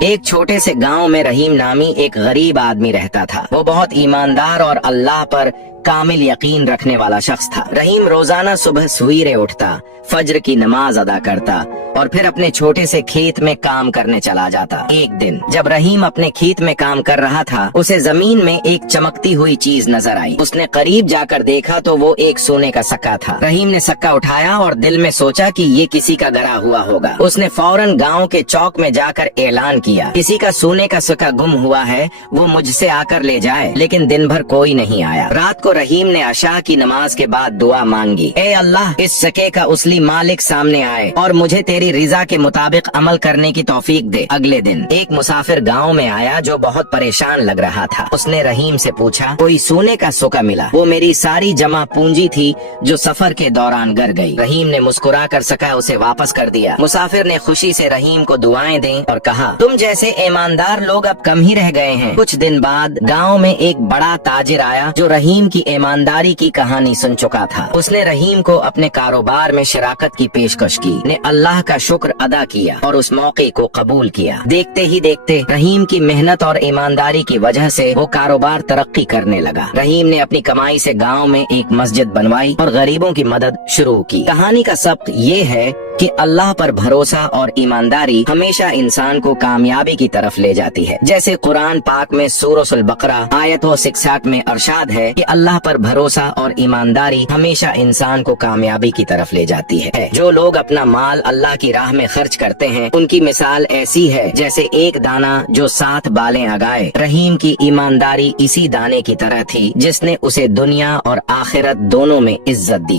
ایک چھوٹے سے گاؤں میں رحیم نامی ایک غریب آدمی رہتا تھا۔ وہ بہت ایماندار اور اللہ پر کامل یقین رکھنے والا شخص تھا۔ رحیم روزانہ صبح سویرے اٹھتا، فجر کی نماز ادا کرتا اور پھر اپنے چھوٹے سے کھیت میں کام کرنے چلا جاتا۔ ایک دن جب رحیم اپنے کھیت میں کام کر رہا تھا، اسے زمین میں ایک چمکتی ہوئی چیز نظر آئی۔ اس نے قریب جا کر دیکھا تو وہ ایک سونے کا سکہ تھا۔ رحیم نے سکہ اٹھایا اور دل میں سوچا کہ یہ کسی کا گرا ہوا ہوگا۔ اس نے فوراً گاؤں کے چوک میں جا کر اعلان کیا، کسی کا سونے کا سکہ گم ہوا ہے، وہ مجھ سے آ کر لے جائے۔ لیکن دن بھر کوئی نہیں آیا۔ رات کو رحیم نے عشاء کی نماز کے بعد دعا مانگی، اے اللہ، اس سکے کا اصلی مالک سامنے آئے اور مجھے تیری رضا کے مطابق عمل کرنے کی توفیق دے۔ اگلے دن ایک مسافر گاؤں میں آیا جو بہت پریشان لگ رہا تھا۔ اس نے رحیم سے پوچھا، کوئی سونے کا سکہ ملا؟ وہ میری ساری جمع پونجی تھی جو سفر کے دوران گر گئی۔ رحیم نے مسکرا کر سکہ اسے واپس کر دیا۔ مسافر نے خوشی سے رحیم کو دعائیں دیں اور کہا، تم جیسے ایماندار لوگ اب کم ہی رہ گئے ہیں۔ کچھ دن بعد گاؤں میں ایک بڑا تاجر آیا جو رحیم کی ایمانداری کی کہانی سن چکا تھا۔ اس نے رحیم کو اپنے کاروبار میں شراکت کی پیشکش کی، نے اللہ کا شکر ادا کیا اور اس موقع کو قبول کیا۔ دیکھتے ہی دیکھتے رحیم کی محنت اور ایمانداری کی وجہ سے وہ کاروبار ترقی کرنے لگا۔ رحیم نے اپنی کمائی سے گاؤں میں ایک مسجد بنوائی اور غریبوں کی مدد شروع کی۔ کہانی کا سبق یہ ہے کہ اللہ پر بھروسہ اور ایمانداری ہمیشہ انسان کو کامیابی کی طرف لے جاتی ہے۔ جیسے قرآن پاک میں سورۃ البقرہ آیت 66 میں ارشاد ہے کہ اللہ پر بھروسہ اور ایمانداری ہمیشہ انسان کو کامیابی کی طرف لے جاتی ہے۔ جو لوگ اپنا مال اللہ کی راہ میں خرچ کرتے ہیں، ان کی مثال ایسی ہے جیسے ایک دانہ جو 7 بالیں اگائے۔ رحیم کی ایمانداری اسی دانے کی طرح تھی جس نے اسے دنیا اور آخرت دونوں میں عزت دی۔